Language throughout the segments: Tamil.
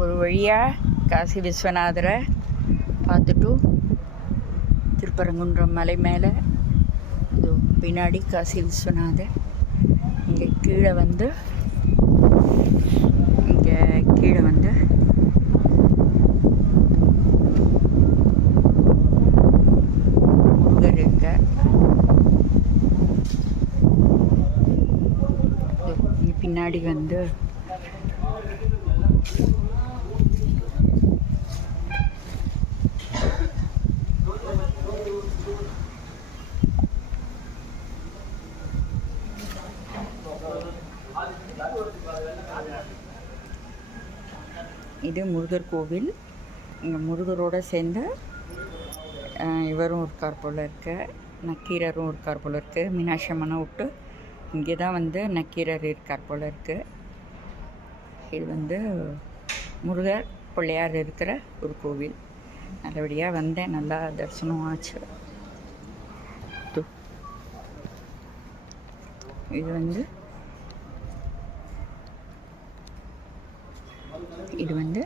ஒரு வழியாக காசி விஸ்வநாதரை பார்த்துட்டு திருப்பரங்குன்றம் மலை மேலே இது பின்னாடி காசி விஸ்வநாதர். இங்கே கீழே வந்து முருகர் இருக்க. இங்கே பின்னாடி வந்து இது முருகர் கோவில். இங்கே முருகரோடு சேர்ந்து இவரும் இருக்கார் போல் இருக்க, நக்கீரரும் இருக்கார் போல் இருக்கு. மீனாட்சி அம்மனை விட்டு இங்கே தான் வந்து நக்கீரர் இருக்கார் போல் இருக்கு. இது வந்து முருகர் பிள்ளையார் இருக்கிற ஒரு கோவில். நல்லபடியாக வந்தேன், நல்லா தரிசனம் ஆச்சு. இது வந்து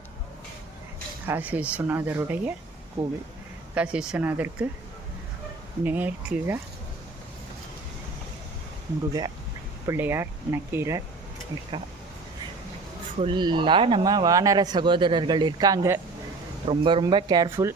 காசி விஸ்வநாதருடைய கோவில். காசி விஸ்வநாதருக்கு நேர்கீழே முருகர், பிள்ளையார், நக்கீரர் இருக்கா. ஃபுல்லாக நம்ம வானர சகோதரர்கள் இருக்காங்க. ரொம்ப ரொம்ப கேர்ஃபுல்.